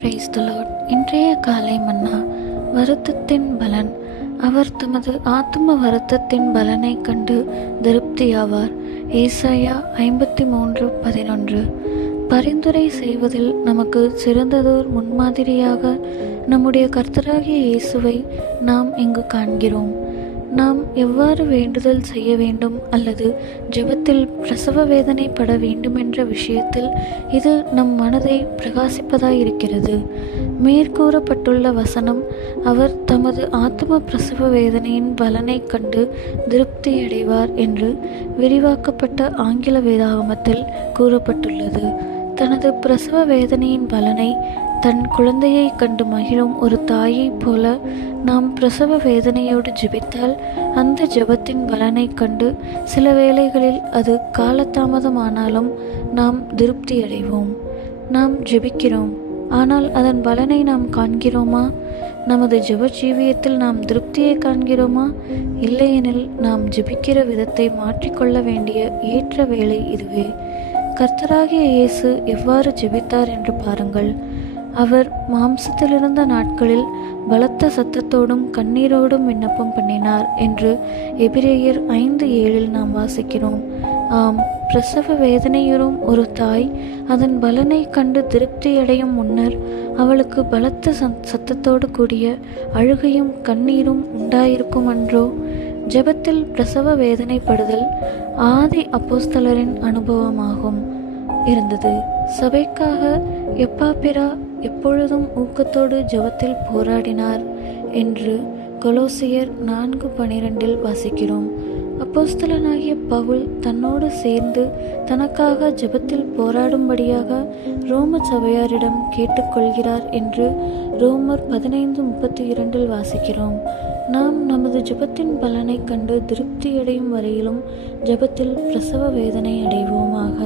Praise the Lord. இன்றைய காலை மன்னா வருத்தத்தின் பலன். அவர் தமது ஆத்தும வருத்தத்தின் பலனை கண்டு திருப்தியாவார். ஏசாயா 53:11. பரிந்துரை செய்வதில் நமக்கு சிறந்ததோர் முன்மாதிரியாக நம்முடைய கர்த்தராகிய இயேசுவை நாம் இங்கு காண்கிறோம். நாம் எவ்வாறு வேண்டுதல் செய்ய வேண்டும் அல்லது ஜெபத்தில் பிரசவ வேதனைப்பட வேண்டுமென்ற விஷயத்தில் இது நம் மனதை பிரகாசிப்பதாயிருக்கிறது. மேற்கூறப்பட்டுள்ள வசனம், அவர் தமது ஆத்தும பிரசவ வேதனையின் பலனை கண்டு திருப்தியடைவார் என்று விரிவாக்கப்பட்ட ஆங்கில வேதாகமத்தில் கூறப்பட்டுள்ளது. தனது பிரசவ வேதனையின் பலனை தன் குழந்தையை கண்டு மகிழும் ஒரு தாயைப் போல நாம் பிரசவ வேதனையோடு ஜெபித்தால் அந்த ஜெபத்தின் பலனை கண்டு சில வேளைகளில் அது காலதாமதமானாலும் நாம் திருப்தி அடைவோம். நாம் ஜெபிக்கிறோம், ஆனால் அதன் பலனை நாம் காண்கிறோமா? நமது ஜெப ஜீவியத்தில் நாம் திருப்தியை காண்கிறோமா? இல்லையெனில் நாம் ஜெபிக்கிற விதத்தை மாற்றிக்கொள்ள வேண்டிய ஏற்ற வேளை இதுவே. கர்த்தராகிய இயேசு எவ்வாறு ஜெபித்தார் என்று பாருங்கள். அவர் மாம்சத்திலிருந்த நாட்களில் பலத்த சத்தத்தோடும் கண்ணீரோடும் விண்ணப்பம் பண்ணினார் என்று எபிரேயர் 5:7 நாம் வாசிக்கிறோம். ஆம், பிரசவ வேதனையுறும் ஒரு தாய் அதன் பலனை கண்டு திருப்தியடையும் முன்னர் அவளுக்கு பலத்த சத்தத்தோடு கூடிய அழுகையும் கண்ணீரும் உண்டாயிருக்கும் அன்றோ? ஜெபத்தில் பிரசவ வேதனைப்படுதல் ஆதி அப்போஸ்தலரின் அனுபவமாகும் இருந்தது. சபைக்காக எப்பாப்பிரா எப்பொழுதும் ஊக்கத்தோடு ஜெபத்தில் போராடினார் என்று கொலோசியர் 4:12 வாசிக்கிறோம். அப்போஸ்தலனாகிய பவுல் தன்னோடு சேர்ந்து தனக்காக ஜெபத்தில் போராடும்படியாக ரோம சபையாரிடம் கேட்டுக்கொள்கிறார் என்று ரோமர் 15:32 வாசிக்கிறோம். நாம் நமது ஜெபத்தின் பலனை கண்டு திருப்தியடையும் வரையிலும் ஜெபத்தில் பிரசவ வேதனை அடைவோமாக.